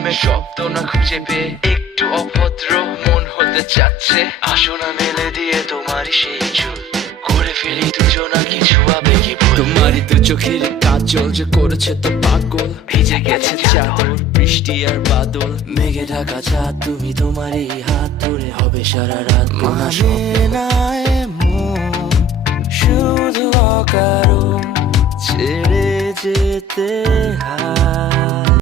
প্রেমে শব্দ না খুঁজে পেয়ে একটু অভদ্র মন হতে চাচ্ছে। আসো না মেলে দিয়ে তোমারই সেই চুল, করে ফেলি দুজনা কিছু আবেগী ভুল। তোমারই দু চোখের কাজল যে করেছে তো পাগল, ভিজে গেছে চাদর বৃষ্টি আর বাদল। মেঘে ঢাকা চাঁদ তুমি তোমারই হাত ধরে হবে সারা রাত। মানে না এমন শুধু অকারণ ছেড়ে যেতে হয়।